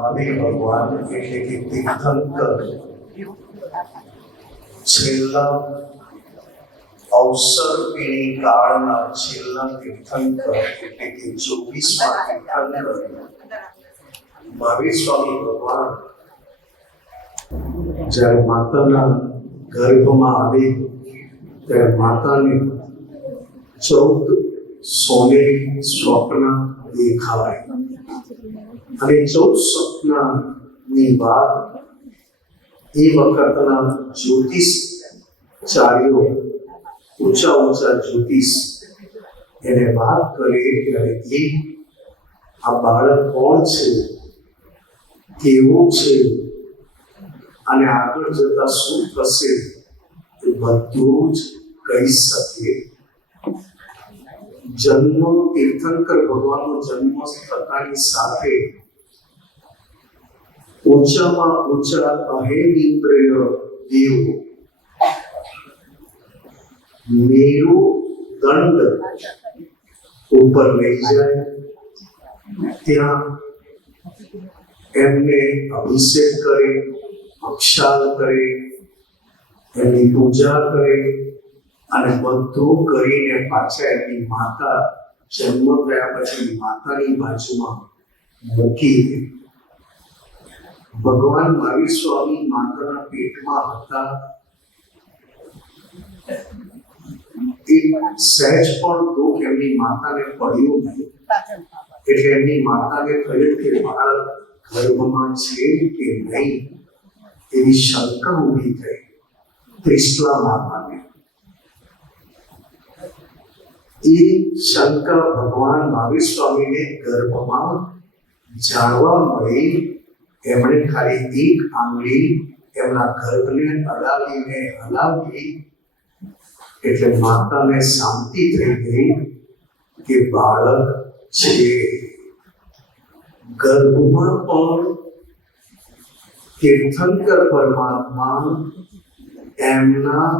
મહાવીર ભગવાન એટલે કે તીર્થંકર છેલ્લા અવસર પીણી કાળના છેલ્લા તીર્થંકર એટલે કે 24મા તીર્થંકર મહાવીર સ્વામી ભગવાન જ્યારે માતાના ગર્ભમાં આવે ત્યારે માતાને 14 સોનેરી સ્વપ્ન દેખાય અને 14 સ્વપ્નની વાત એ વખતના જ્યોતિષચાર્યો ઊંચા જ્યોતિષ એને વાત કરે ત્યારે આ બાળક કોણ છે, કેવું છે અને આગળ જતા શું થશે એ બધું જ કહી શકે. જન્મ તીર્થંકર ભગવાનનો જન્મ થતાની સાથે ઊંચામાં ઊંચા અહેમિન્દ્રિય દેવ મેરુ દંડ ઉપર લઈ જાય, ત્યાં એમને અભિષેક કરે, અક્ષાલ કરે, એમની પૂજા કરે અને બધું કરીને પાછા એમની માતા જન્મ થયા પછી માતાની બાજુમાં મૂકી દે. ભગવાન મહાવીર સ્વામી માતાના પેટમાં હતા. સહેજ પણ દુઃખ એમની માતાને પડ્યું નહીં, એટલે એમની માતાને કહ્યું કે મારા ગર્ભમાં છે કે નહીં એવી શંકા ઊભી થઈ ત્રિશલા માતાને. એ શંકા ભગવાન મહાવીર સ્વામીને ગર્ભમાં જાણવા મળી. એમણે ખાલી એક આંગળી એમના ગર્ભને અડાવીને હલાવી એટલે માતાને શાંતિ થઈ ગઈ કે બાળક છે. ગર્ભમાં પણ તીર્થંકર પરમાત્મા એમના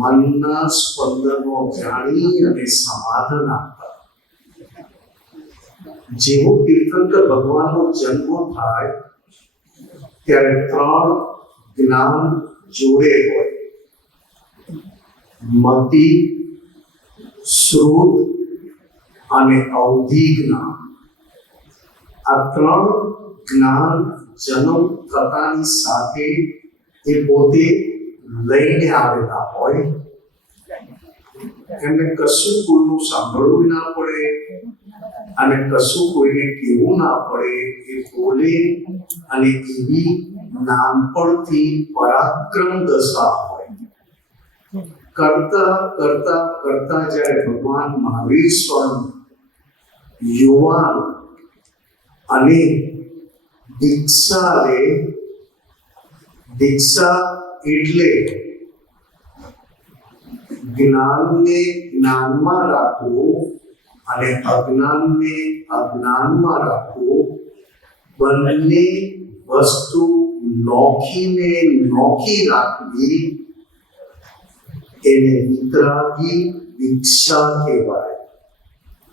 મનના સ્પંદનો જાણી અને સમાધાન આપતા. જેવો તીર્થંકર ભગવાનનો જન્મ થાય ત્યારે 3 જ્ઞાન જોડે હોય: મતિ, શ્રુત અને અવધિ જ્ઞાન. આ 3 જ્ઞાન જન્મ થતાની સાથે એ પોતે લઈને આવેલા હોય. એમને કશું કોઈનું સાંભળવું ના પડે અને કશું કોઈને કહેવું ના પડે. એ બોલે અને એવી નાનપણથી પરાક્રમ દશા હોય. કરતા કરતા કરતા જ્યારે ભગવાન મહાવીર સ્વામી યુવાન અને દીક્ષા લે, દીક્ષા એટલે જ્ઞાનને જ્ઞાનમાં રાખવું અને અજ્ઞાનને અજ્ઞાનમાં રાખવું. બંને વસ્તુ નોખીને નોખી રાખવી એને વિતરાગી દીક્ષા કહેવાય.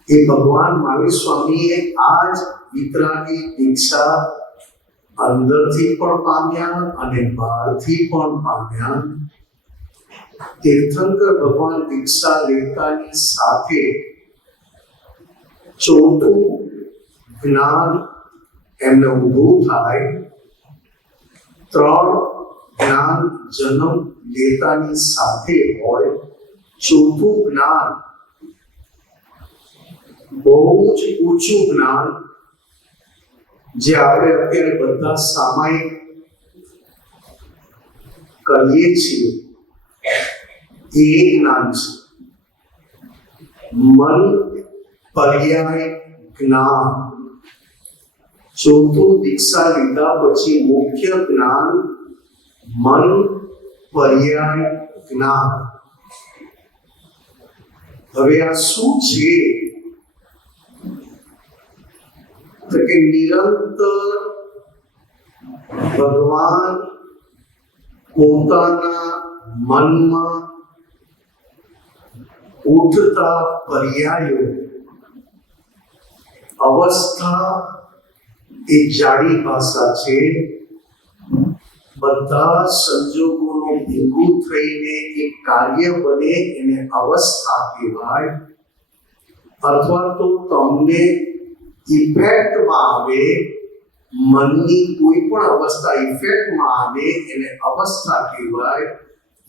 એ ભગવાન મહાવીર સ્વામીએ આ જ વિતરાગી દીક્ષા અંદરથી પણ પામ્યા અને બહારથી પણ પામ્યા. તીર્થંકર ભગવાન દીક્ષા લેતાની સાથે 4થું જ્ઞાન એમને ઊભું થાય. 3 જ્ઞાન જન્મ લેતાની સાથે હોય. 4થું જ્ઞાન બહુ જ ઊંચું જ્ઞાન, જે આપણે અત્યારે બધા સામાયિક કરીએ છીએ, એ જ્ઞાન છે. મન પર્યાય જ્ઞાન. 4થું દીક્ષા લીધા પછી મુખ્ય જ્ઞાન મન પર્યાય જ્ઞાન. હવે આ શું છે? તો કે નિરંતર ભગવાન પોતાના મનમાં ઉઠતા પર્યાયો અવસ્થા એ જાડી ભાષા છે. બધા સંજોગોનું ભેગું થઈને એક કાર્ય બને એને અવસ્થા કહેવાય, અથવા તો તમને ઇફેક્ટમાં આવે, મનની કોઈ પણ અવસ્થા ઇફેક્ટમાં આવે એને અવસ્થા કહેવાય.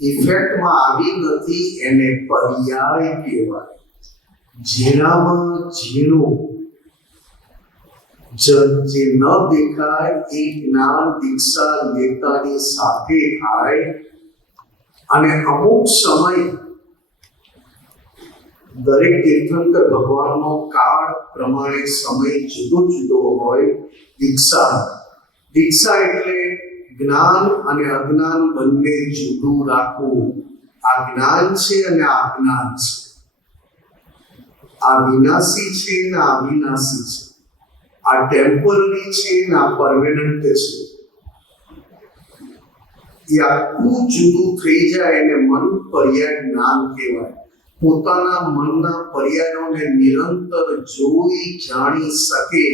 ઇફેક્ટમાં આવી નથી એને પર્યાય કહેવાય. ઝીણામાં ઝીણું જે ન દેખાય એ જ્ઞાન દીક્ષા લેતાની સાથે થાય. અને અમુક સમય દરેક તીર્થંકર ભગવાનનો કાળ પ્રમાણે સમય જુદો જુદો હોય. દીક્ષા એટલે જ્ઞાન અને અજ્ઞાન બંને જુદું રાખવું. આ જ્ઞાન છે અને આ અજ્ઞાન છે. આ વિનાશી છે ને આ અવિનાશી છે. આ ટેમ્પરરી છે ને આ પરમેનન્ટ છે. એ આખું જુદું થઈ જાય એને મન પર્યાય જ્ઞાન કહેવાય. પોતાના મનના પર્યાયોને નિરંતર જોઈ જાણી શકે,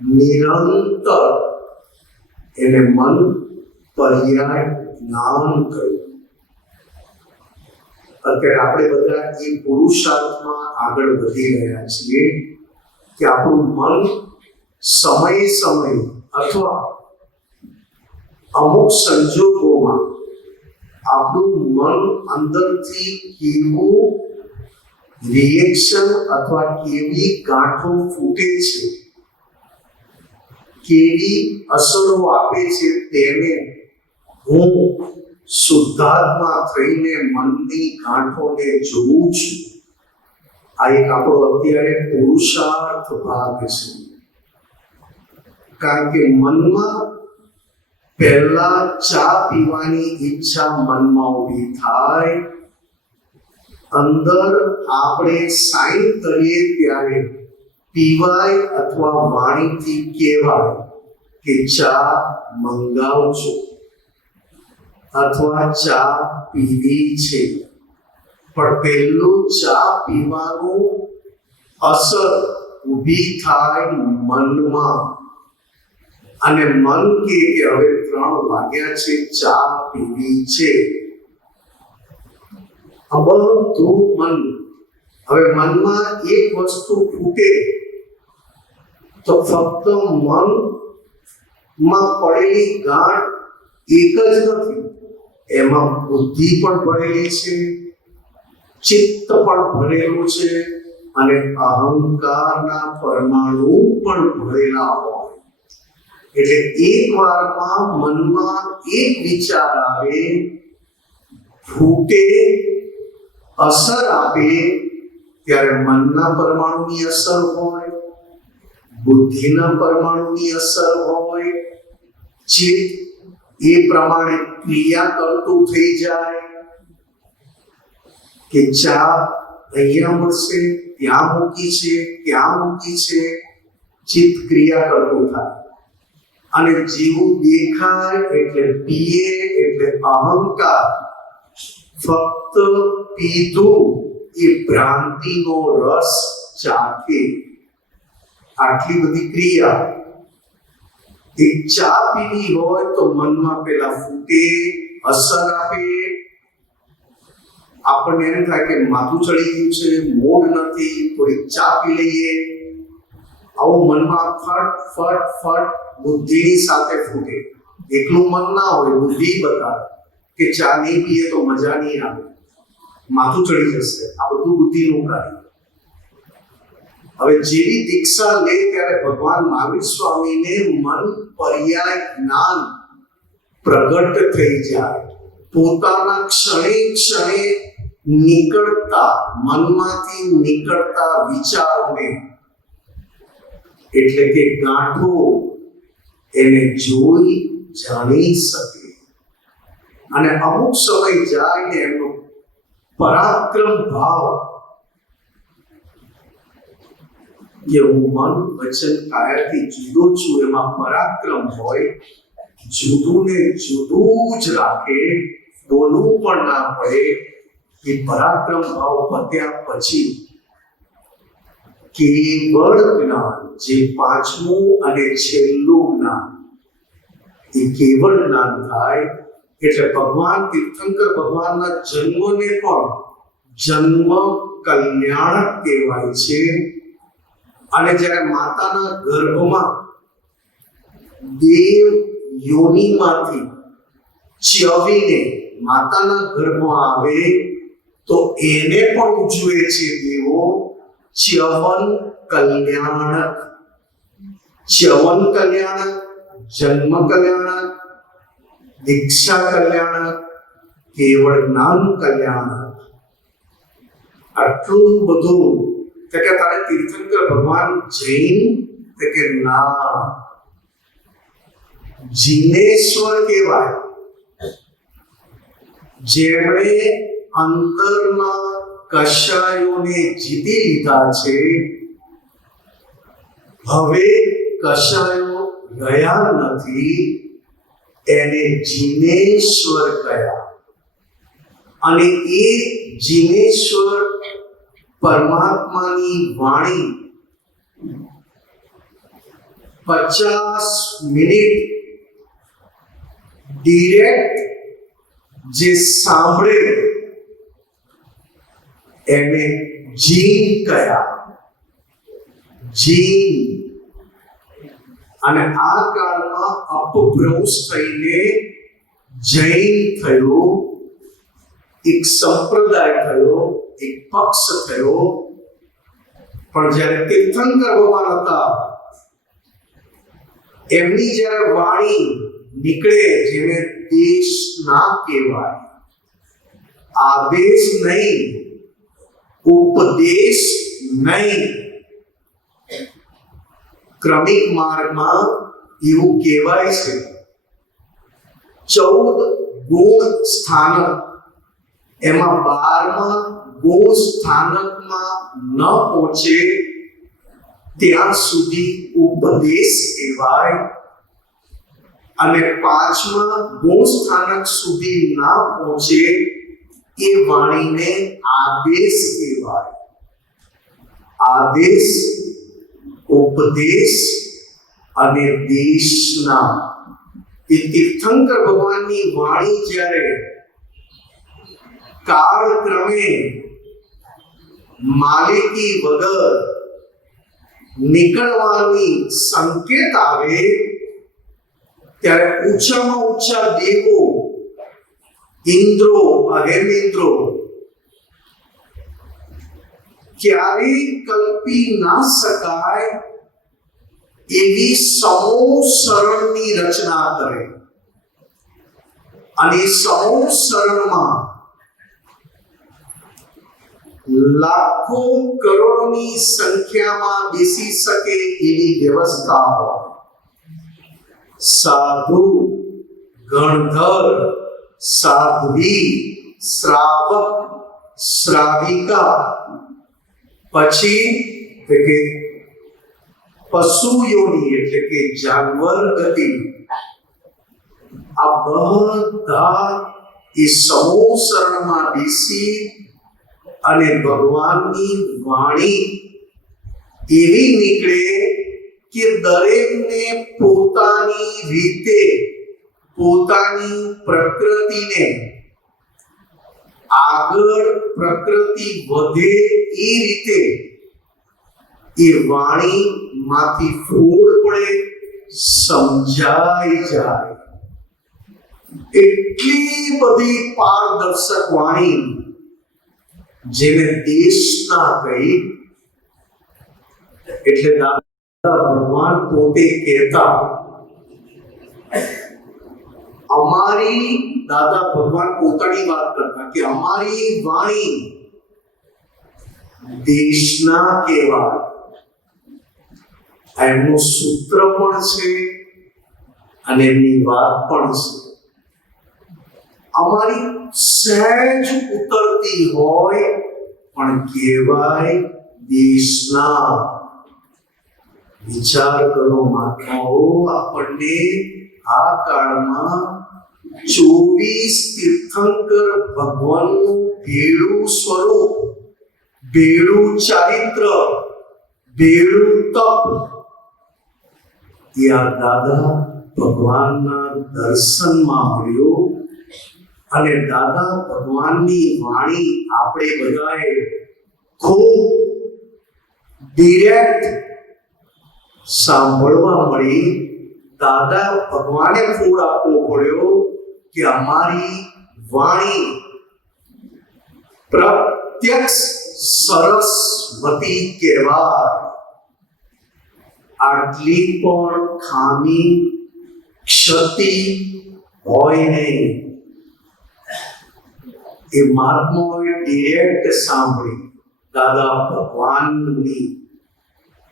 નિરંતર એને મન પર્યાય જ્ઞાન કહ્યું. અત્યારે આપણે બધા એ પુરુષાર્થમાં આગળ વધી રહ્યા છીએ કે આપણું મન સમય અથવા અમુક સંજોગોમાં આપણું મન અંદરથી કેવું રિએક્શન અથવા કેવી ગાંઠો ફૂટે છે, કેવી અસરો આપે છે, તેને હું શુદ્ધાત્મા થઈને મનની ગાંઠોને જોઉં છું. આ એક આપણો અત્યારે પુરુષાર્થ ભાગ છે. કારણ કે મનમાં પહેલા ચા પીવાની ઈચ્છા મનમાં ઊભી થાય, અંદર આપણે સાઈન કરીએ ત્યારે પીવાય અથવા વાણીથી કહેવાય કે ચા મંગાવજો અથવા ચા પીવી છે. પણ પહેલું ચા પીવાનું અસર ઊભી થાય મનમાં, અને મન કે હવે 3 વાગ્યા છે, ચા પીવી છે. આ બધું મન. હવે મનમાં એક વસ્તુ ફૂટે તો ફક્ત મનમાં પડેલી ગાંઠ એક જ નથી, એમાં બુદ્ધિ પણ ભરેલી છે, ચિત્ત પણ ભરેલું છે, અને અહંકારના પરમાણુ પણ ભરેલા હોય. એટલે એક વારમાં મનમાં એક વિચાર આવે, ફૂટે, અસર આપે, ત્યારે મનના પરમાણુની અસર હોય, બુદ્ધિના પરમાણુની અસર હોય, ચિત્ત એ પ્રમાણે ક્રિયા કરતું થઈ જાય કે ચા અહીંયા મળશે, ત્યાં મૂકી છે, ત્યાં મૂકી છે. ચિત્ત ક્રિયા કરતું થાય, અને જેવું દેખાય એટલે પીએ એટલે અહંકાર ફક્ત પીધું એ ભ્રાંતિનો રસ ચાખે. આટલી બધી ક્રિયા. એક ચા પીવી હોય તો મનમાં પેલા ફૂટે, અસર આપે, આપણને એમ થાય કે માથું ચડી ગયું છે, મૂડ નથી, થોડી ચા પી લઈએ. આવું મનમાં ફટ ફટ ફટ બુદ્ધિની સાથે ફૂટે. એકલું મન ના હોય, બુદ્ધિ બતાવે કે ચા નહીં પીએ તો મજા નહીં આવે, માથું ચડી જશે. આ બધું બુદ્ધિનું કાર્ય. હવે જેવી દીક્ષા લે ત્યારે ભગવાન મહાવીર સ્વામીને મન પર્યાય જ્ઞાન પ્રગટ થઈ જાય. પોતાના ક્ષણે નીકળતા, મનમાંથી નીકળતા વિચારોને, એટલે કે ગાંઠો, એને જોઈ જાણી શકે. અને અમુક સમય જાય ને એમનો પરાક્રમ ભાવ કે હું મન વચન કાયાથી જુદો છું, એમાં પરાક્રમ હોય. જુદું ને જુદું જ રાખે, બોલવું પણ ના પડે. એ પરાક્રમ ભાવ પત્યા પછી કેવળ જ્ઞાન, જે પાંચમું અને છેલ્લું જ્ઞાન, એ કેવળ જ્ઞાન થાય એટલે ભગવાન તીર્થંકર ભગવાનના જન્મને પણ જન્મ કલ્યાણક કહેવાય છે. અને જ્યારે માતાના ગર્ભમાં દેવ યોનિમાંથી ચ્યવીને માતાના ગર્ભમાં આવે તો એને પણ ઉજવે છે દેવો ચ્યવન કલ્યાણક. ચ્યવન કલ્યાણક, જન્મ કલ્યાણક, દીક્ષા કલ્યાણક, કેવળ જ્ઞાન કલ્યાણક. આટલું બધું કે તારે તીર્થંકર ભગવાન જૈન કે ના, જીનેશ્વર કહેવાય, જેમણે અંદરના કશાયોને જીતી લીધા છે. હવે કશાયો રહ્યા નથી, એને જીનેશ્વર કયા. અને એ જીનેશ્વર પરમાત્માની વાણી 50 મિનિટ ડિરેક્ટ જે સાંભળે એને જીન કયા. જીન. અને આ કાળમાં અપભ્રંશ થઈને જૈન થયો, એક સંપ્રદાય થયો, એક પક્ષ થયો. પણ જ્યારે તીર્થંકર ભગવાન હતા એમની જ્યારે વાણી નીકળે, જેને દેશ ના કહેવાય, આદેશ નહીં, ઉપદેશ નહીં. ક્રમિક માર્ગમાં એવું કહેવાય છે 14 ગુણ સ્થાનક, એમાં 12મા ગુણ સ્થાનકમાં ન પહોંચે ત્યાં સુધી ઉપદેશ કહેવાય. અને 5મા ગુણ સ્થાનક સુધી ના પહોંચે એ વાણીને આદેશ કહેવાય. આદેશ, ઉપદેશ અને દેશના. એ તીર્થંકર ભગવાનની વાણી જ્યારે કાળક્રમે માલિકી વગર નીકળવાની સંકેત આવે ત્યારે ઊંચામાં ઊંચા દેવો, ઇન્દ્રો, અહેમેન્દ્રો ક્યારેય કલ્પી ના શકાય એવી સમૂહ શરણની રચના કરે. અને સમૂહ શરણમાં લાખો કરોડોની સંખ્યામાં બેસી શકે એવી વ્યવસ્થા હોય. સાધુ, ગણધર, સાધ્વી, શ્રાવક, શ્રાવિકા, પછી કે પશુ યોનિ એટલે કે જાનવર ગતિ, આ બધા એ સમૂહ શરણમાં બેસી અને ભગવાનની વાણી એવી નીકળે કે દરેકને પોતાની રીતે, પોતાની પ્રકૃતિને આગળ પ્રકૃતિ વધે એ રીતે એ વાણી માંથી ફૂડ પડે, સમજાઈ જાય. એટલી બધી પારદર્શક વાણી, જેને દેશના કહી. એટલે ભગવાન પોતે કહેતા, અમારી, દાદા ભગવાન પોતાની વાત કરતા કે અમારી વાણી દેશના કહેવાય. એમનું સૂત્ર પણ છે અને એમની વાત પણ છે. અમારી સહેજ ઉતરતી હોય પણ કહેવાય દેશના. વિચાર કરો મહાત્માઓ, આપણને આ કાળમાં 24 તીર્થંકર ભગવાનનું ભેળું સ્વરૂપ, ભેળું ચારિત્ર, બેડું તપ એ આ દાદા ભગવાનના દર્શનમાં મળ્યું અને દાદા ભગવાનની વાણી આપણે બધાએ ખૂબ ડિરેક્ટ સાંભળવા મળી. દાદા ભગવાને ફોડ આપવો પડ્યો કે અમારી વાણી પ્રત્યક્ષ સરસ્વતી કહેવાય. આટલી પણ ખામી ક્ષતિ હોય નહીં. એ મહાત્માઓએ ડિરેક્ટ સાંભળી દાદા ભગવાનની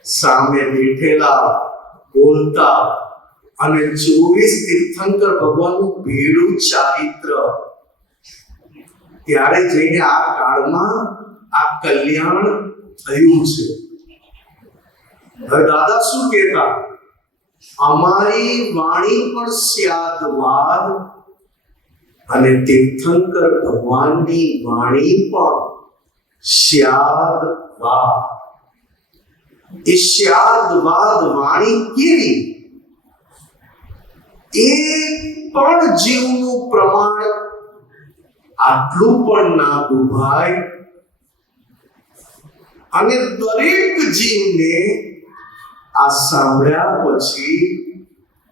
સામે બેઠેલા બોલતા અને 24 તીર્થંકર ભગવાનનું ભેડું ચારિત્ર. ત્યારે જઈને આ કાળમાં આ કલ્યાણ થયું છે. હવે દાદા શું કહેતા? અમારી વાણી પણ સ્યાદવાદ અને તીર્થંકર ભગવાનની વાણી પણ સ્યાદવાદ. એ સ્યાદવાદ વાણી કેવી? એ પણ જીવનું પ્રમાણ આટલું પણ ના દુભાય અને દરેક જીવને આ સાંભળ્યા પછી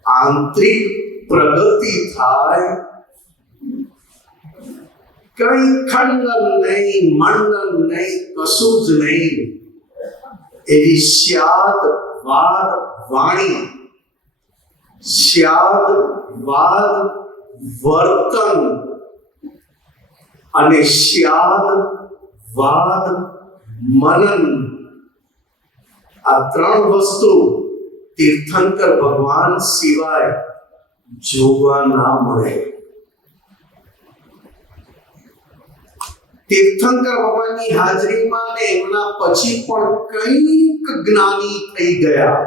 આંતરિક પ્રગતિ થાય. કઈ ખંડન નહીં, મંડન નહીં, કશું જ નહીં. એવી સ્યાદવાદ વાણી, સ્યાદવાદ વર્તન અને સ્યાદવાદ મનન, આ ત્રણ વસ્તુ તીર્થંકર ભગવાન સિવાય જોવા ના મળે. તીર્થંકર ભગવાનની હાજરીમાં ને એમના પછી પણ કંઈક જ્ઞાની થઈ ગયા.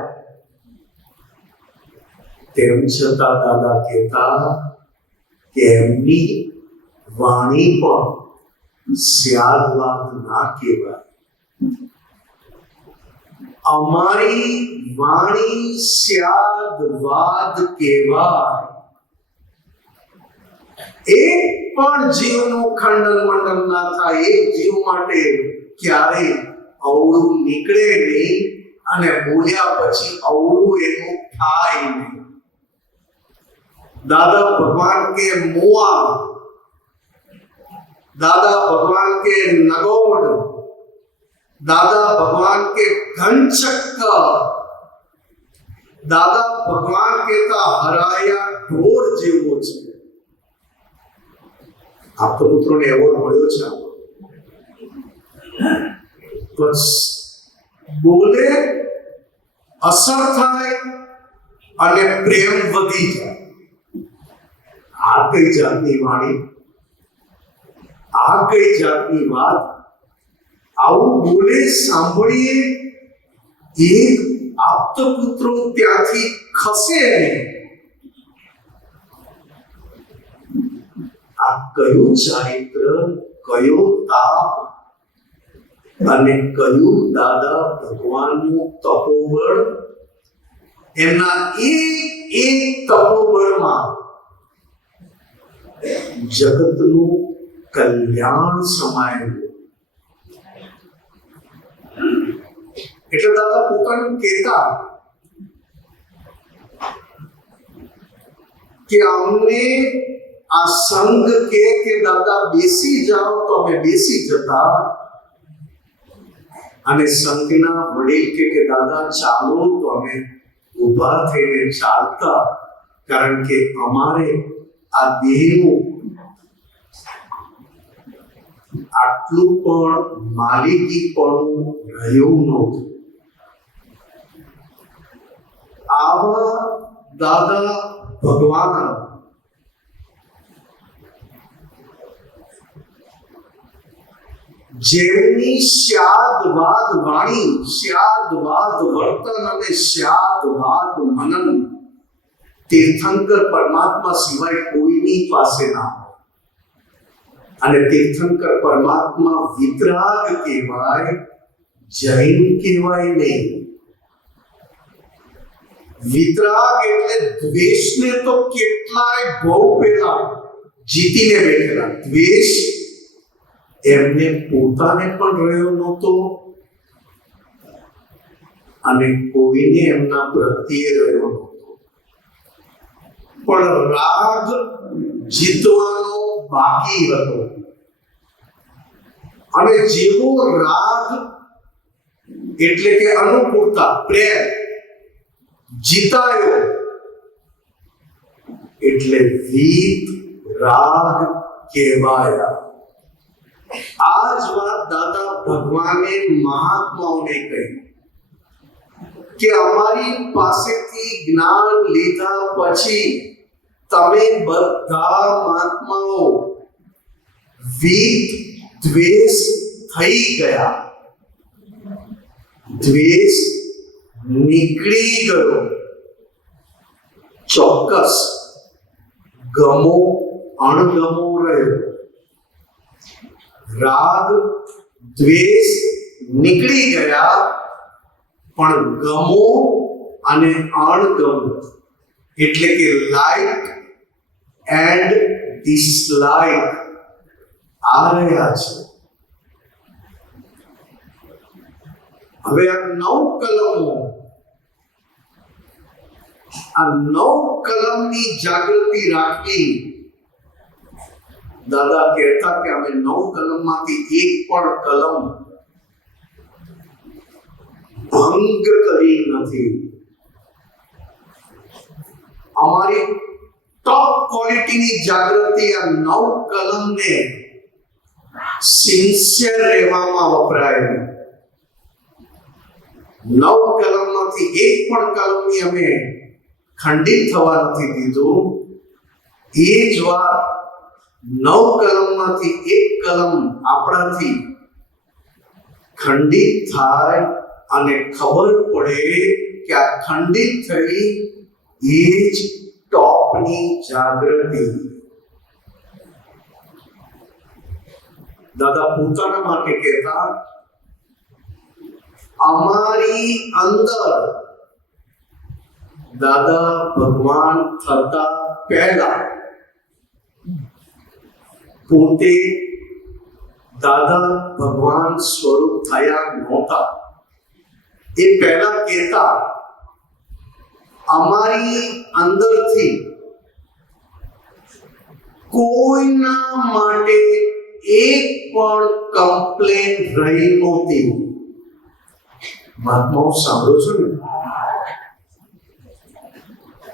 તેમ છતાં દાદા કહેતા કે એમની વાણી પણ સ્યાદવાદ ના કહેવાય. અમારી વાણી સ્યાદવાદ કહેવાય. એક પણ જીવનું ખંડન મંડન ના થાય. એક જીવ માટે ક્યારેય અવળું નીકળે નહીં અને બોલ્યા પછી અવળું એનું થાય નહીં. દાદા ભગવાન કે મુઆ, દાદા ભગવાન કે નગોડ, દાદા ભગવાન કે ઘનચક્ક, દાદા ભગવાન કહેતા હરાયા ઢોર જેવો છે. આપતો પુત્રોને એવોર્ડ મળ્યો છે. બસ બોલે અસર થાય અને પ્રેમ વધી જાય. આ કઈ જાતની વાણી, આ કઈ જાતની વાત? આવું બોલે સાંભળીએ એક આપત પુત્રો ત્યાંથી ખસે નહીં. આ કયું ચારિત્ર, કયો તાપ અને કયું દાદા ભગવાનનું તપોબળ. એમના એક તપોબળમાં જગતનું કલ્યાણ સમાયેલું. એટલે દાદા પોતાનું કહેતા કે અમને આ સંઘ કે દાદા બેસી જાઓ તો અમે બેસી જતા, અને સંઘના વડીલ કે દાદા ચાલો તો અમે ઊભા થઈને ચાલતા. કારણ કે અમારે આ દેહનું આટલું પણ માલિકી પણ રહ્યું નહોતું. આવા દાદા ભગવાન જેમની સ્યાદવાદ વાણી, સ્યાદવાદ વર્તન અને સ્યાદવાદ મનન તીર્થંકર પરમાત્મા સિવાય કોઈની પાસે ના હોય. અને તીર્થંકર પરમાત્મા વિતરાગ કહેવાય, જૈન કહેવાય નહીં. વિતરાગ એટલે દ્વેષને તો કેટલાય બહુ પહેલા જીતીને બેઠેલા. દ્વેષ એમને પોતાને પણ રહ્યો નહોતો અને કોઈને એમના પ્રત્યે રહ્યો નહોતો, પણ રાગ જીતવાનો બાકી હતો. અને જેવો રાગ એટલે કે અનુકૂળતા, પ્રેમ જીતાયો એટલે વીત રાગ કહેવાયા. આ જ વાત દાદા ભગવાને મહાત્માઓને કહી કે અમારી પાસેથી જ્ઞાન લીધા પછી તમે બધા મહાત્માઓ વીત દ્વેષ થઈ ગયા, દ્વેષ નીકળી ગયો. ચોક્કસ ગમો અણગમો રહ્યો, રાગ દ્વેષ નીકળી ગયા, પણ ગમો અને અણગમો એટલે કે લાઈક એન્ડ ડિસલાઈક આ રહ્યા છે. હવે આ 9 કલમો, આ 9 કલમની જાગૃતિ રાખી. દાદા કહેતા કે અમે 9 કલમમાંથી એક પણ કલમ ભંગ કરી નથી. અમારી ટોપ ક્વોલિટીની જાગૃતિ આ 9 કલમને સિન્સિયર રહેવામાં વપરાયેલી. 9 કલમમાંથી એક પણ કલમની અમે ખંડિત થવા નથી દીધું. એ જ વાત 9 કલમમાંથી એક કલમ આપણાથી ખંડિત થાય અને ખબર પડે કે આ ખંડિત થઈ એ જ ટોપની જાગૃતિ. દાદા પોતાના માટે કહેતા, અમારી અંદર દાદા ભગવાન થતા પહેલા પોતે દાદા ભગવાન સ્વરૂપ થયા નહોતા. એ પહેલા કહેતા, અમારી અંદરથી કોઈના માટે એક પણ કમ્પ્લેન રહી નહોતી. મહાત્માઓ સાંભળો છો ને?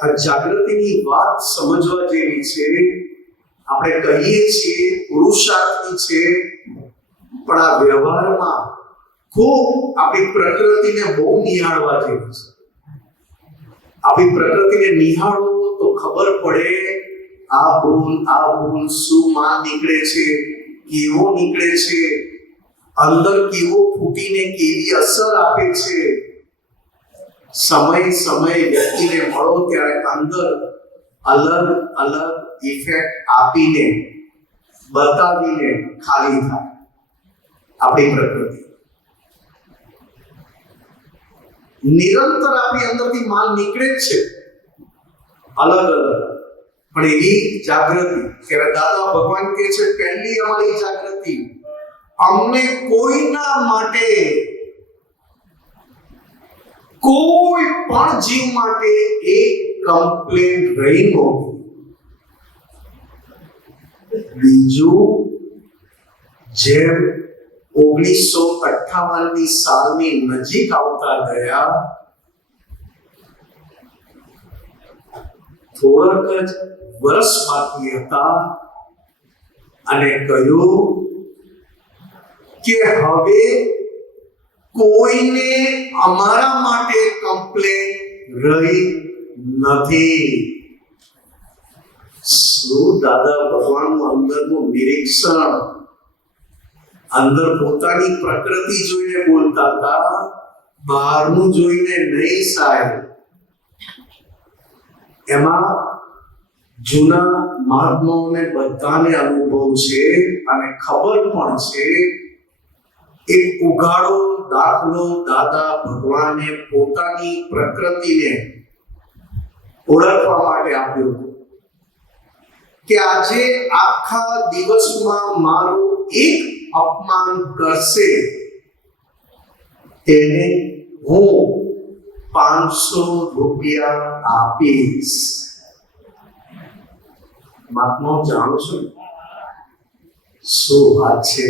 આ જાગૃતિની વાત સમજવા જેવી છે. આપણે કહીએ છીએ પુરુષાર્થની છે, પણ આ વ્યવહારમાં ખૂબ આપણી પ્રકૃતિને બહુ નિહાળવા જેવી છે. આપણી પ્રકૃતિને નિહાળો તો ખબર પડે આ ભૂલ શું માં નીકળે છે, કેવો નીકળે છે, અંદર કેવો ફૂટીને કેવી અસર આપે છે. સમય વ્યક્તિને મળો ત્યારે અંદર અલગ અલગ ઇફેક્ટ આપીને બતાવીને ખાલી થાય આપણી પ્રકૃતિ. નિરંતર આપણી અંદરથી માલ નીકળે જ છે અલગ અલગ, પણ એવી જાગૃતિ કે દાદા ભગવાન કહે છે પહેલી અમારી જાગૃતિ, અમને કોઈના માટે, કોઈ પણ જીવ માટે એક કમ્પ્લેન રહી નહોતી. બીજું, જેમ 1958ની સાલની નજીક આવતા ગયા, થોડાક જ વર્ષ બાકી હતા અને કહ્યું કે હવે કોઈને અમારા માટે કમ્પ્લેન રહી નથી. શું દાદા ભગવાનનું અંદરનું નિરીક્ષણ, અંદર પોતાની પ્રકૃતિ જોઈને બોલતા હતા, બહારનું જોઈને નહીં સાહેબ. એમાં જૂના મહાત્માઓને બધાને અનુભવ છે અને ખબર પણ છે. એક ઉઘાડો દાખલો દાદા ભગવાને પોતાની પ્રકૃતિને ઓળખવા માટે આપ્યો હતો કે આજે આખા દિવસમાં મારું એક અપમાન કરશે તેને હું 500 રૂપિયા આપીશ. મહાત્મા જાણો છો શું વાત છે?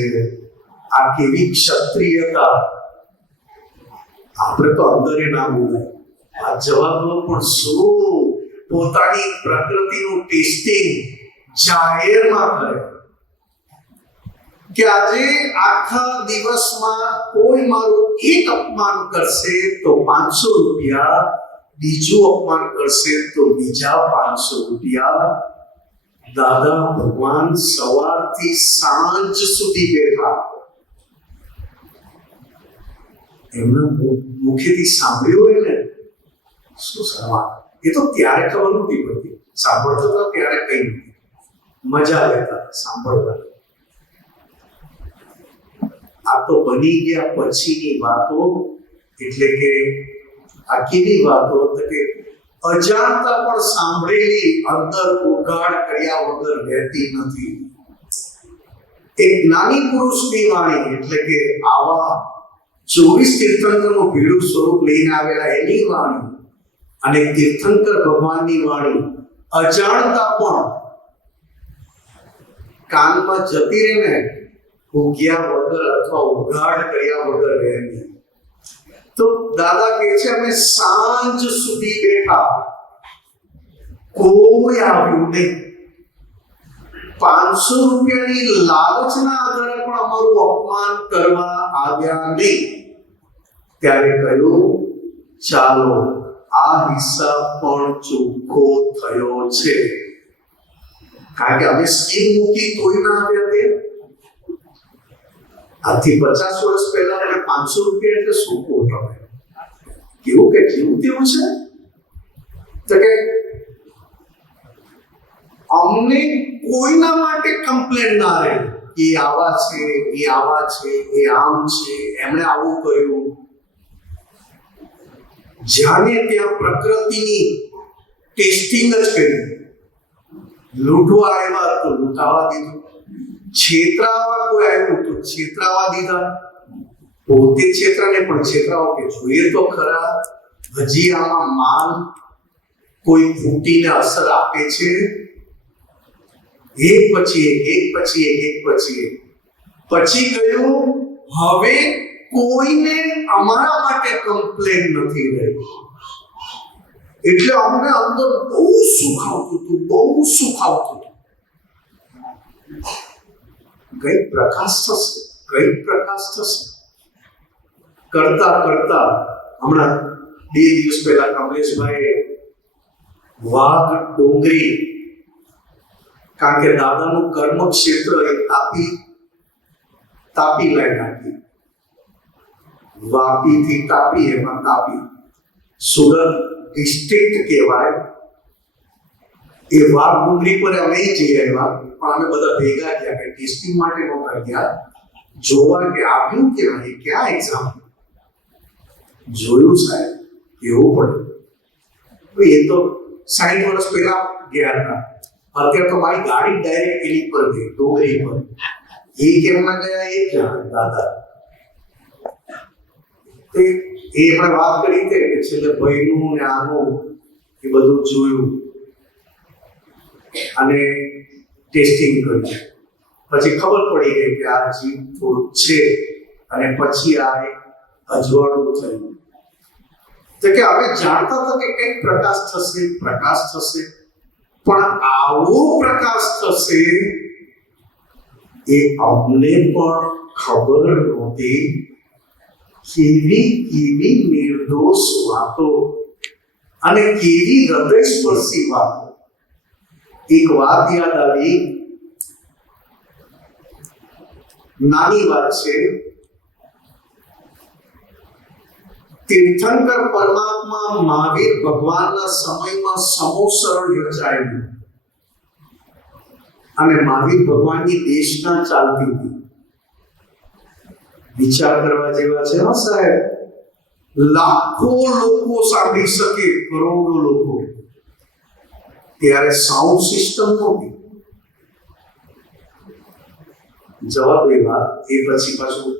આ કેવી ક્ષત્રિયતા! આપણે તો અંદરે ના બોલાય, આ જવાબો પણ શું પોતાની પ્રકૃતિનું ટેસ્ટિંગ જાહેરમાં કરે કે આજે આખા દિવસમાં કોઈ મારું એક અપમાન કરશે તો 500 રૂપિયા, બીજું અપમાન કરશે તો બીજા 500 રૂપિયા. દાદા ભગવાન સવારથી સાંજ સુધી બેઠા, એમના મુખેથી સાંભળ્યું હોય ને શું સન્માન! એ તો ત્યારે ખબર નહોતી પડતી, સાંભળતો તો ત્યારે કઈ નથી, મજા લેતા સાંભળવાની. આ તો બની ગયા પછીની વાતો. એટલે કે આ કેવી વાતો કે અજાણતા પણ સાંભળેલી અંદર ઉઘાડ કર્યા વગર રહેતી નથી. એક જ્ઞાની પુરુષની વાણી, એટલે કે આવા 24 તીર્થંકરનું ભીડું સ્વરૂપ લઈને આવેલા એની વાણી અને તીર્થંકર ભગવાનની વાણી અજાણતા પણ કાનમાં જતી રહે ને, ઉગ્યા વગર અથવા ઉઘાડ કર્યા વગર રહે નહીં. તો દાદા કહે છે અમે સાંજ સુધી બેઠા, કોઈ આવ્યું નહીં. 500 રૂપિયાની લાલચના આધારે પણ અમારું અપમાન કરવા આવ્યા નહીં. ત્યારે કહ્યું ચાલો આ હિસાબ પણ ચોખ્ખો થયો છે. કારણ કે અમે સ્કીમ મૂકી કોઈ ના આવ્યા તે. આજથી 50 વર્ષ પહેલા મને 500 રૂપિયા એટલે શું ખોટ આવે? કેવું કે જેવું તેવું છે. તો કે અમને કોઈના માટે કમ્પ્લેન ના રહે, એ આવા છે, એ આવા છે, એ આમ છે, એમણે આવું કર્યું. જાણે ત્યાં પ્રકૃતિની ટેસ્ટિંગ જ કરી. લૂંટવા આવ્યા તો લૂંટાવા દીધું, છેતરાવા કોઈ આવ્યું તો છેતરાવા દીધા. પોતે છેતરાને પણ છેતરાવો કે જોઈએ તો ખરા હજી આમાં માલ કોઈ ફૂટીને અસર આપે છે. એક પછી એક પછી એક પછી એક. પછી કહ્યું હવે કોઈને અમારા માટે કમ્પ્લેન નથી રહી. એટલે અમને અંદર બહુ સુખ આવતું હતું, બહુ સુખ આવતું હતું. કઈ પ્રકાશ થશે, કઈ પ્રકાશ થશે કરતા કરતા હમણાં 2 દિવસ પહેલા કમલેશભાઈ વાઘ ડોંગરી, કારણ કે દાદાનું કર્મ ક્ષેત્ર એ તાપી લાઈન નાખી. વાપી થી તાપી, એમાં તાપી સુરત ડિસ્ટ્રિક્ટ કહેવાય. એ વાઘ ડુંગરી પર અમે જઈ આવ્યા, પણ અમે બધા ભેગા થયા કે ટેસ્ટિંગ માટે નહોતા ગયા, જોવા કે આવ્યું કે નહીં, ક્યાં એક્ઝામ જોયું સાહેબ, કેવું પડે. એ તો 60 વર્ષ પહેલા ગયા હતા. અત્યારે તો મારી ગાડી ડાયરેક્ટ એની પર ગઈ, ડુંગરી પર. એ કેમ ના ગયા એ જાણે દાદા. એ આપણે વાત કરી કે છેલ્લે ભાઈનું ને આનું એ બધું જોયું અને ટેસ્ટિંગ કર્યું. પછી ખબર પડી ગઈ કે આ જીવ થોડું છે, અને પછી આ અજવાળું થયું. તો કે અમે જાણતા હતા કે કંઈક પ્રકાશ થશે, પ્રકાશ થશે, પણ આવો પ્રકાશ થશે એ અમને પણ ખબર નહોતી. કેવી કેવી નિર્દોષ વાતો અને કેવી હૃદયસ્પર્શી વાતો. એક વાત યાદ આવી, નાની વાત છે. તીર્થંકર પરમાત્મા મહાવીર ભગવાનના સમયમાં સમોસરણ યોજાયેલું અને મહાવીર ભગવાનની દેશના ચાલતી હતી. વિચાર કરવા જેવા છે હા સાહેબ. લાખો લોકો સાંભળી શકે, કરોડો લોકો. ત્યારે સાઉન્ડ સિસ્ટમ નહોતી. જવાબ એવા એ પછી પાછું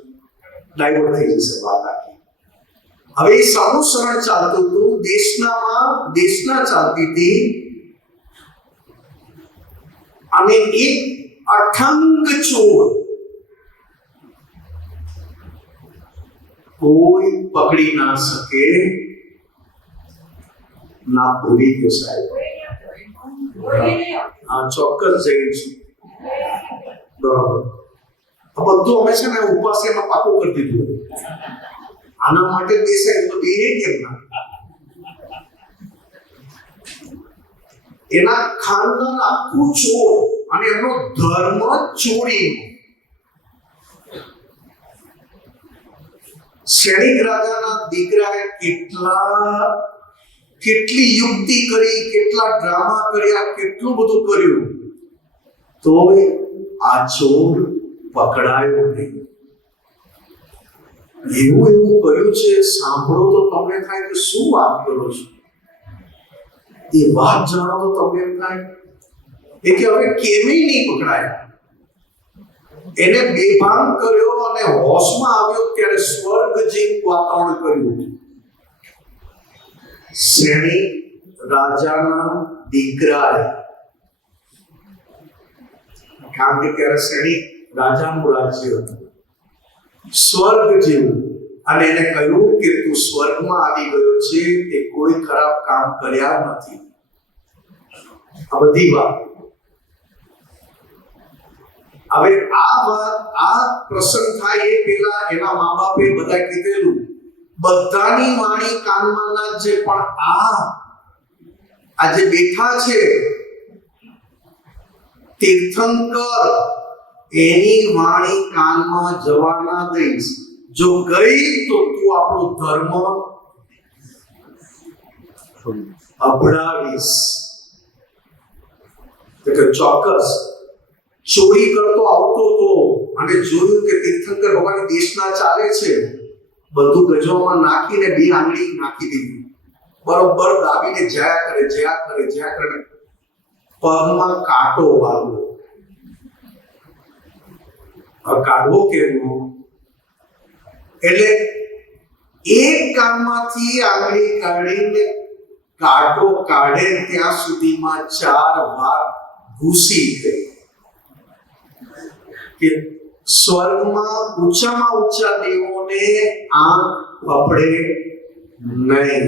ડાયવર્ટ થઈ જશે વાત આખી. હવે એ સારું સરળ ચાલતું હતું, દેશના ચાલતી હતી, અને એક અઠંગ ચોર કોઈ પકડી ના શકે. ના ભૂલી ગયો સાહેબ, હા ચોક્કસ જઈ છું. બરોબર, આ બધું અમે છે ને ઉપાસમાં પાકું કરી દીધું. આના માટે બેસાય તો બે કેમ ના? એના ખાનદાન આખું ચોર, અને એનો ધર્મ ચોરી. શ્રેણિક રાજાના દીકરાએ કેટલી યુક્તિ કરી, કેટલા ડ્રામા કર્યા, કેટલું બધું કર્યું, તોય આ ચોર પકડાયો નહીં. એવું કર્યું છે, સાંભળો તો તમને થાય કે શું વાત કરો છો. એ વાત જાણો તો તમને એમ થાય કે હવે કેમેય નહીં પકડાયા. એને બેભાન કર્યો અને હોશમાં આવ્યો ત્યારે સ્વર્ગ જેવું વાતાવરણ કર્યું. શ્રેણિક રાજાના દીકરાએ, કારણ કે ત્યારે શ્રેણિક રાજાનું રાજ્ય હતું, સ્વર્ગ જેવું, અને એને કહ્યું કે તું સ્વર્ગમાં આવી ગયો છે, તે કોઈ ખરાબ કામ કર્યા નથી. આ બધી વાત. હવે આ પ્રસંગ થાય એ પહેલા એના મા બાપે બધા કીધેલું, બધાની વાણી કાનમાં નાખજે, પણ આ જે બેઠા છે તીર્થંકર, એની વાણી કાનમાં જવા ના દઈશ. જો ગઈ તો તું આપણો ધર્મ અભડાવીશ. એટલે ચોક્કસ ચોરી કરતો આવતો તો, અને જોયું કે તીર્થંકર ભગવાન દેશના ચાલે છે, બધું ગજવામાં નાખીને બે આંગળી નાખી દીધી, બરોબર દાબીને જ્યાં કરે પગમાં કાંટો વાળવો. કાઢવો કેવો? એટલે એક કાનમાંથી આંગળી કાઢીને કાંટો કાઢે ત્યાં સુધીમાં 4 વાર ઘૂસી ગઈ. કે સ્વર્ગમાં ઊંચામાં ઊંચા દેવોને આંખ પકડે નહીં,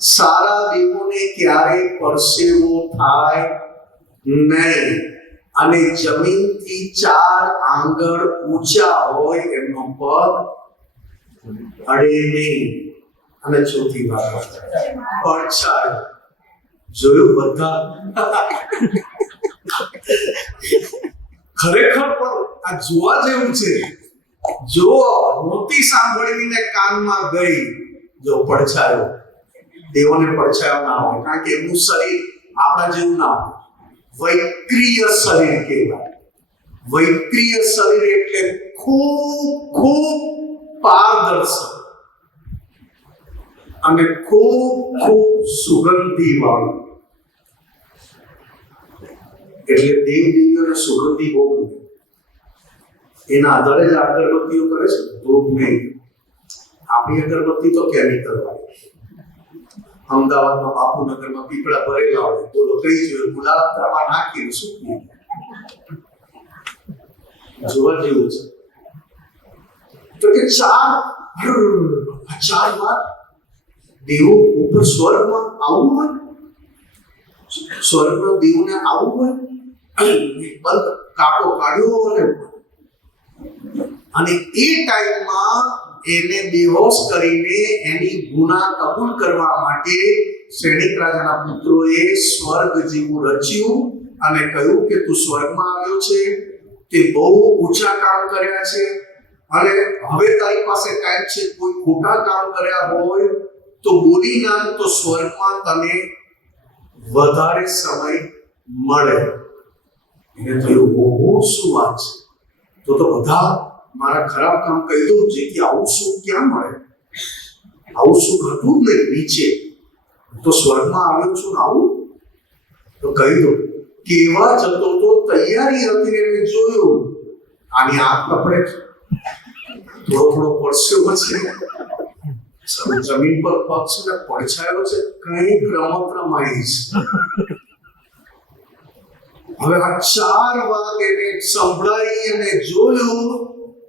સારા દેવોને ક્યારે પરસેવો થાય નહીં, અને જમીનથી 4 આંગળ ઊંચા હોય એમનો પગ અડે નહીં. અને ચોથી વાત પડછાયો. જોયું બધા? ખરેખર પણ આ જોવા જેવું છે. જો નોતી સાંભળવીને કાનમાં ગઈ, જો પડછાયો, દેવોને પડછાયો ના હોય, કારણ કે એમનું શરીર આપણા જેવું ના હોય. વૈક્રિય શરીર કહેવાય. વૈક્રિય શરીર એટલે ખૂબ પારદર્શક અને ખૂબ સુગંધી વાળું. એટલે દેવીઓને સુગંધી બહુ ગમે. એના આધારે જ અગરબત્તીઓ કરે છે, ધૂપ નહીં. આપણી અગરબત્તી તો કેમિકલ વાળી. અમદાવાદમાં બાપુનગરમાં પીપળા ભરેલા હોય, બોલો કઈ જોઈએ? ગુલાબ ત્રાવા નાખીને સૂકવી. જોવા જેવું છે. તો કે 4 વાર દેવો ઉપર સ્વર્ગમાં આવવું હોય, સ્વર્ગમાં દેવોને આવવું હોય, બંધ કાંટો કાઢ્યો અને એ ટાઈમમાં એને બેહોશ કરીને એની ગુના કબૂલ કરવા માટે શ્રેણિક રાજાના પુત્રોએ સ્વર્ગ જેવું રચ્યું અને કહ્યું કે તું સ્વર્ગમાં આવ્યો છે, તે બહુ ઊંચા કામ કર્યા છે, અને હવે તારી પાસે ટાઈમ છે, કોઈ ખોટા કામ કર્યા હોય તો બોલી નાખ, તો સ્વર્ગમાં તને વધારે સમય મળે. એને થયું, ઓહો શું વાત છે, તો બધા મારા ખરાબ કામ કહી દઉં, જેથી આવું સુખ ક્યાં મળે? આવું સુખ હતું જ નહીં નીચે, તો સ્વર્ગમાં આવ્યો છું ને આવું. તો કહ્યું કેવા જતો તો તૈયારી હતી એને જોયું આની આંખ કપડે થોડો પડસ્યો છે જમીન પર પગ છે પડછાયો છે કઈ રમતરમાઈ છે હવે આ ચાર વાત એને સંભળાઈ અને જોયું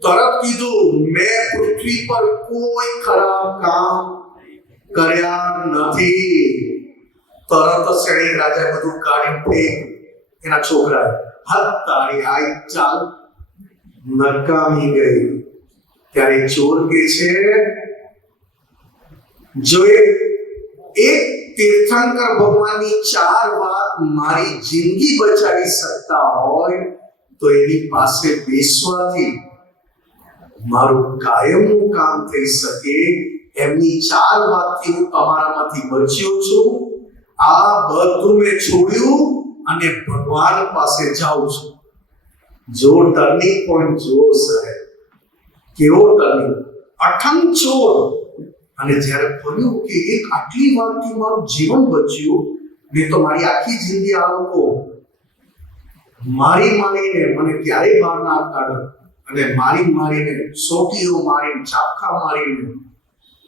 તરત કીધું મેં પૃથ્વી પર કોઈ ખરાબ કામ કર્યા નથી તરત શ્રેણી રાજા બધું કાઢી ફેંક એના છોકરાએ હાથ તારી આઈ ચાલ નકામી ગઈ ત્યારે ચોર કે છે જો એક તીર્થંકર ભગવાનની ચાર વાત મારી જિંદગી બચાવી શકતા હોય તો એની પાસે બેસવાથી મારું કાયમનું કામ થઈ શકે એમની ચાર વાતથી હું તમારામાંથી બચ્યો છું આ બધું મેં છોડ્યું અને ભગવાન પાસે જાઉં છું જો ટર્નિંગ પોઈન્ટ જો સાહેબ કેવો ટર્નિંગ અઠંગ ચોર અને જ્યારે ફર્યું કે એક આટલી વાતથી મારું જીવન બચ્યું ને તો મારી આખી જિંદગી આ લોકો મારીને મને ક્યારેય બહાર ના કાઢે અને મારીને સોટીઓ મારીને ચાપખા મારીને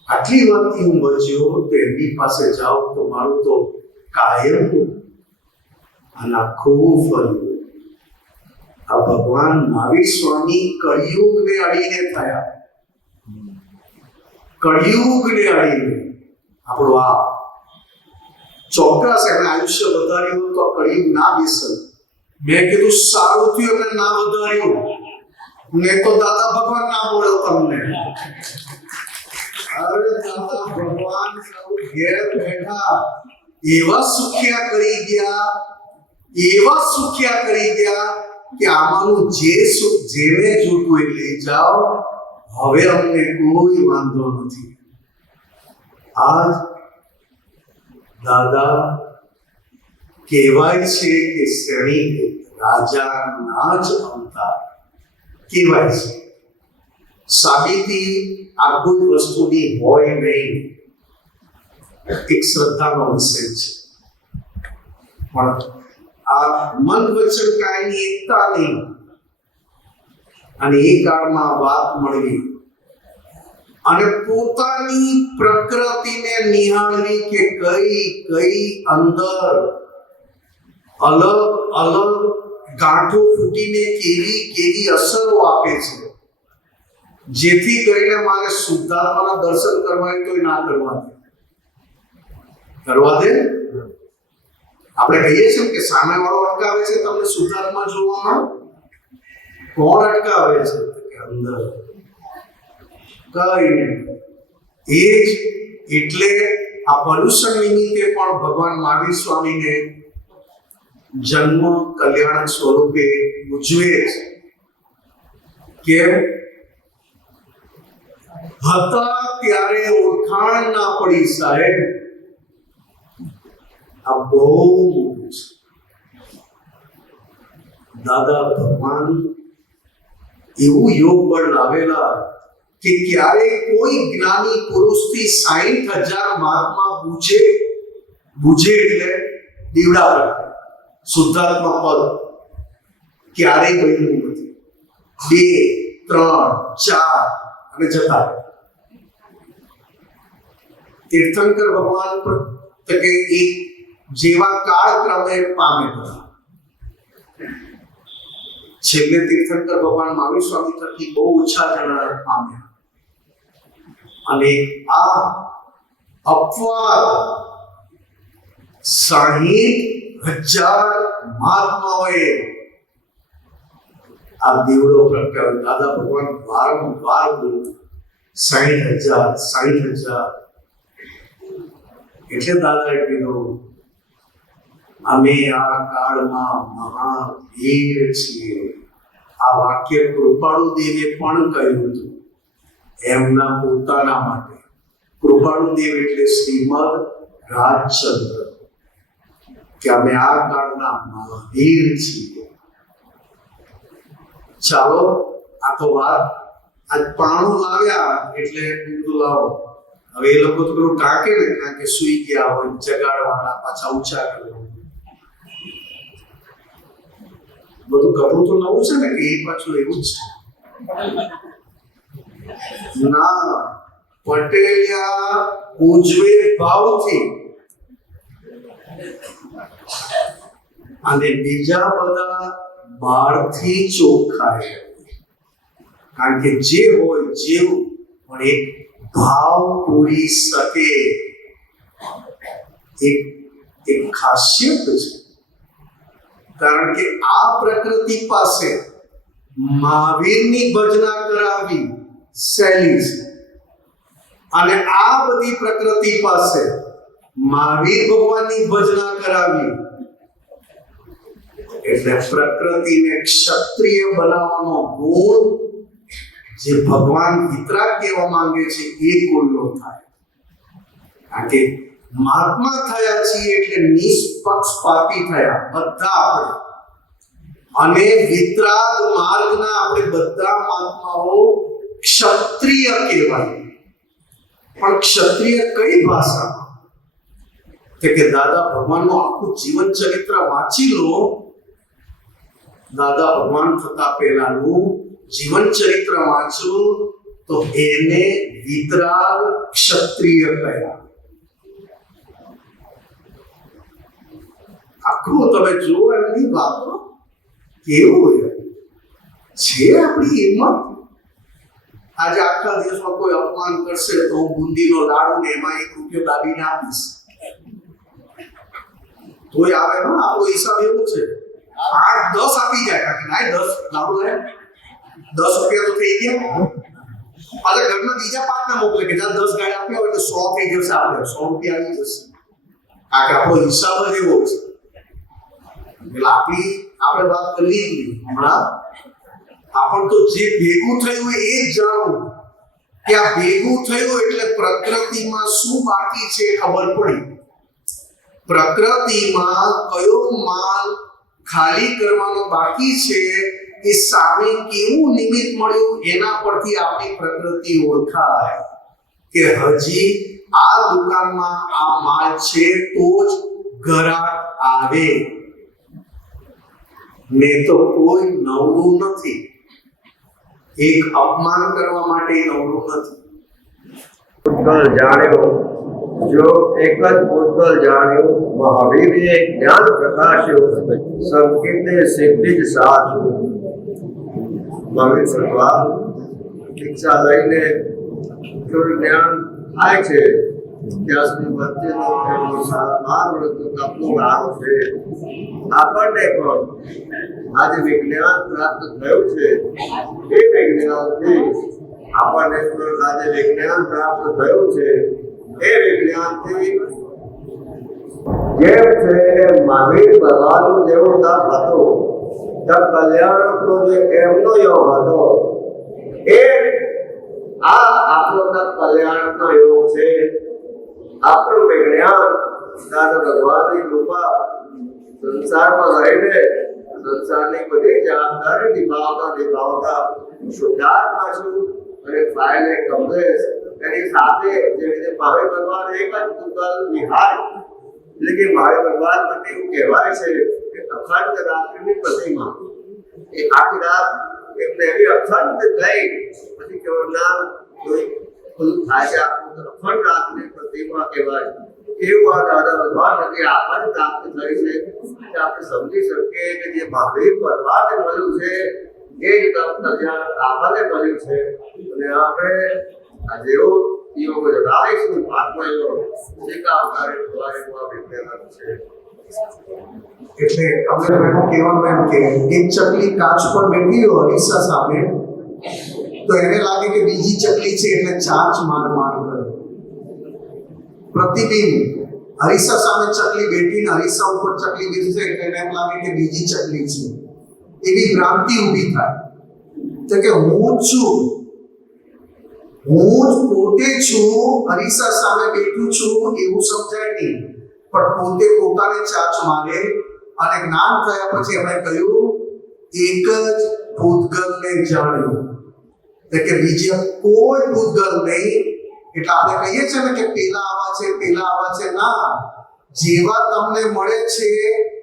આટલી વાતથી હું બચ્યો તો એમની પાસે જાઉં તો મારું તો કાયમ અને આખું ફર્યું આ ભગવાન મહાવીર સ્વામી કળિયુગને અડીને થયા કળિયુગને અડીને આપણું આ ચોક્કસ એમને આયુષ્ય વધાર્યું તો કળિયુગ ના બેસે મેં કીધું સારું થયું એમને ના વધાર્યું ને તો દાદા ભગવાન ના બોલ્યો તમને અરે દાદા ભગવાન ઘેર બેઠા એવા સુખ્યા કરી ગયા કે આમાંનું જે સુખ જેને જોતું એ લઈ જાઓ હવે અમને કોઈ વાંધો નથી આજ દાદા કહેવાય છે કે શ્રેણી રાજાના જ અવતાર કહેવાય છે સાબિતી આ કોઈ વસ્તુની હોય નહીં એક શ્રદ્ધાનો વિષય છે પણ આ મન વચન કાયની એકતા નહીં અને એ કાળમાં વાત મળવી અને પોતાની પ્રકૃતિને નિહાળવી કે કઈ અંદર અલગ ગાંઠો ફૂટીને કેવી અસરો આપે છે જેથી કરીને મારે શુદ્ધાત્માના દર્શન કરવા તો ના કરવા દે આપણે કહીએ છીએ કે સામેવાળો અટકાવે છે તમને શુદ્ધાત્મા જોવામાં કોણ અટકાવે છે કે અંદર કઈ એ જ એટલે આ પર્યુષણ નિમિત્તે પણ ભગવાન મહાવીર સ્વામીને જન્મ કલ્યાણ સ્વરૂપે ઉજવે છે કે હતા ત્યારે ઓળખાણ ના પડી સાહેબ આ બહુ મોટું છે દાદા ભગવાન એવું યોગ બળ લાવેલા કે ક્યારે કોઈ જ્ઞાની પુરુષથી 60,000 મહાત્મા બુঝે એટલે દીવડા પ્રગટે શુદ્ધાત્મા પદ ક્યારેય બન્યું નથી 2, 3, 4 અને જતા તીર્થંકર ભગવાન કે એક જેવા કાળક્રમે પામેલા છેલ્લે તીર્થંકર ભગવાન મહાવીર સ્વામી થકી બહુ ઓછા જણા પામ્યા અને આ અપવાદ 60,000 મહાત્માઓએ આ દીવડો પ્રગટાવ્યો દાદા ભગવાન વારંવાર બોલતા 60,000 એટલે દાદાએ કીધું અમે આ કાળમાં મહાવીર છીએ આ વાક્ય કૃપાળુ દેવે પણ કહ્યું હતું એમના પોતાના માટે કૃપાળુ દેવ એટલે શ્રીમદ રાજચંદ્ર કે અમે આ કાળના મહાવીર છીએ ચાલો આ તો વાત આજ પાણું લાવ્યા એટલે બધું લાવો હવે એ લોકો તો પેલું ટાંકે ને કારણ કે સુઈ ગયા હોય જગાડવાના પાછા ઊંચા કરવા બધું કપડું તો નવું છે ને કે એ પાછું એવું જ છે ના પટેલિયા ઉજવે ભાવથી અને બીજા બધા બહારથી ચોખાય કારણ કે જે હોય જેવું પણ એક ભાવ પૂરી શકે એક ખાસિયત છે કારણ કે આ પ્રકૃતિ પાસે મહાવીરની ભજના કરાવી સહેલી છે અને આ બધી પ્રકૃતિ પાસે મહાવીર ભગવાનની ભજના કરાવી એટલે પ્રકૃતિને ક્ષત્રિય બનાવવાનો ગુણ જે ભગવાન વિતરાગ કહેવા માંગે છે એ ગુણનો થાય કારણ કે મહાત્મા થયા છીએ એટલે નિષ્પક્ષપાતી થયા બધા આપણે અને વિતરાગ માર્ગના આપણે બધા મહાત્માઓ ક્ષત્રિય કહેવાય પણ ક્ષત્રિય કઈ ભાષામાં કે દાદા ભગવાનનું આખું જીવન ચરિત્ર વાંચી લો દાદા ભગવાન થતા પહેલાનું જીવન ચરિત્ર વાંચો તો એને વિતરાગ ક્ષત્રિય કહ્યા આખું તમે જુઓ એમની વાતો કેવું છે આપણી હિંમત આજે આખા દિવસમાં કોઈ અપમાન કરશે તો હું બુંદીનો લાડુ ને એમાં 1 રૂપિયો દાબીને આપીશ તોય આવે ને આપણો હિસાબ એવો છે 8-10 આપી જાય કારણ કે ના 10 લાડુ લે 10 રૂપિયા તો થઈ ગયા પાછા ઘરના બીજા 5 ને મોકલે કે જ્યાં 10 ગાડી આપ્યા હોય તો 100 થઈ જશે આપણે 100 રૂપિયા આવી જશે આ કે આપણો હિસાબ જ એવો છે એટલે આપણે વાત કરી હમણાં આપણ તો જે ભેગું થયું એ જ જાણવું કે આ ભેગું થયું એટલે પ્રકૃતિમાં શું બાકી છે ખબર પડી પ્રકૃતિમાં કયો માલ ખાલી કરવાનો બાકી છે એ સામે કેવું નિમિત્ત મળ્યું એના પરથી આપણી પ્રકૃતિ ઓળખાય કે હજી આ દુકાનમાં આ માલ છે તો જ ગ્રાહક આવે ને તો કોઈ નવરું નથી એક અપમાન કરવા માટે નવરું નથી ભૂતગલ જાણ્યો જો એક જ ભૂતગલ જાણ્યો મહાવીરે જ્ઞાન પ્રકાશ્યો સંકેતે સિદ્ધિ જ સાથ મહાવીર ભગવાન દીક્ષા લઈને થોડું જ્ઞાન થાય છે ત્યાં સુધી વચ્ચેનો માર્ગ તપનું ગાળો છે આપણને પણ આજે વિજ્ઞાન પ્રાપ્ત થયું છે એ વિજ્ઞાનથી આપણને આજે વિજ્ઞાન પ્રાપ્ત થયું છે એ વિજ્ઞાનથી જેમ છે મહાવીર ભગવાનનો જેવો તપ હતો તપ કલ્યાણનો જે એમનો યોગ હતો એ આ આપણો તપ કલ્યાણનો યોગ છે આપણું વિજ્ઞાન દાદા ભગવાનની કૃપા સંસારમાં રહીને સંસારની બધી જવાબદારી નિભાવતા શુદ્ધાત્મા છું અને ફાઇલે કમલેશ એની સાથે જે રીતે મહાવીર ભગવાન એક જ ભૂતગલ નિહાળ એટલે કે મહાવીર ભગવાન માટે એવું કહેવાય છે કે અખંડ રાત્રિની પ્રતિમા એ આખી રાત એમને એવી અખંડ ગઈ પછી કેવું નામ કોઈ બધું થાય છે અખંડ રાત્રિની પ્રતિમા કહેવાય એવું આ દાદા ભગવાન હતી આપણને પ્રાપ્ત થઈ છે કે આપણે સમજી શકીએ કે જે મહાવીર ભગવાનને મળ્યું છે એ જ કલ્યાણ આપણને મળ્યું છે અને આપણે આ જેવો યોગ જણાવીશું આત્મયોગ શીખાવનારે તમારે વિજ્ઞાન છે એટલે તમને એનું કહેવાનું એમ કે એક ચકલી કાચ પર બેઠી હોય અરીસા સામે તો એને લાગે કે બીજી ચકલી છે એટલે ચાંચ માર કરે પ્રતિબિંબ અરીસા સામે ચકલી બેઠી ને અરીસા ઉપર ચકલી બેઠી છે એટલે એને એમ લાગે કે બીજી ચકલી છે એવી ભ્રાંતિ ઊભી થાય તો કે હું જ પોતે છું અરીસા સામે બેઠું છું એવું સમજાય નહીં પણ પોતે પોતાને ચાંચ મારે અને જ્ઞાન થયા પછી એમણે કહ્યું એક જ ભૂતગલને જાણ્યું કે બીજે કોઈ ભૂતગલ નહીં એટલે આપણે કહીએ છીએ ને કે પેલા આવા છે ના જેવા તમને મળે છે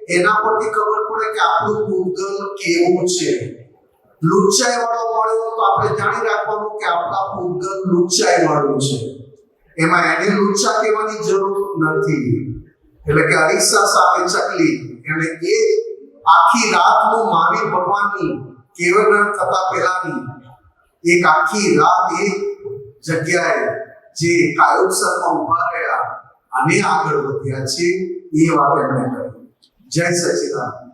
એના પરથી ખબર પડે કે આપણું પૂતગલ કેવું છે. લુચ્ચાઈ વાળો મળ્યો તો આપણે જાણી રાખવાનું કે આપણા પૂતગલ લુચ્ચાઈ વાળું છે. એમાં એને લુચ્ચા કહેવાની જરૂર નથી. એટલે કે અરીસા સામે ચકલી એને એ આખી રાતનું મહાવીર ભગવાનની કેવળ થતા પહેલાની એક આખી રાત એક જગ્યાએ જે કાયોત્સવમાં ઉભા રહ્યા અને આગળ વધ્યા છે એ વાત એમણે કરી. જય સચિદાનંદ.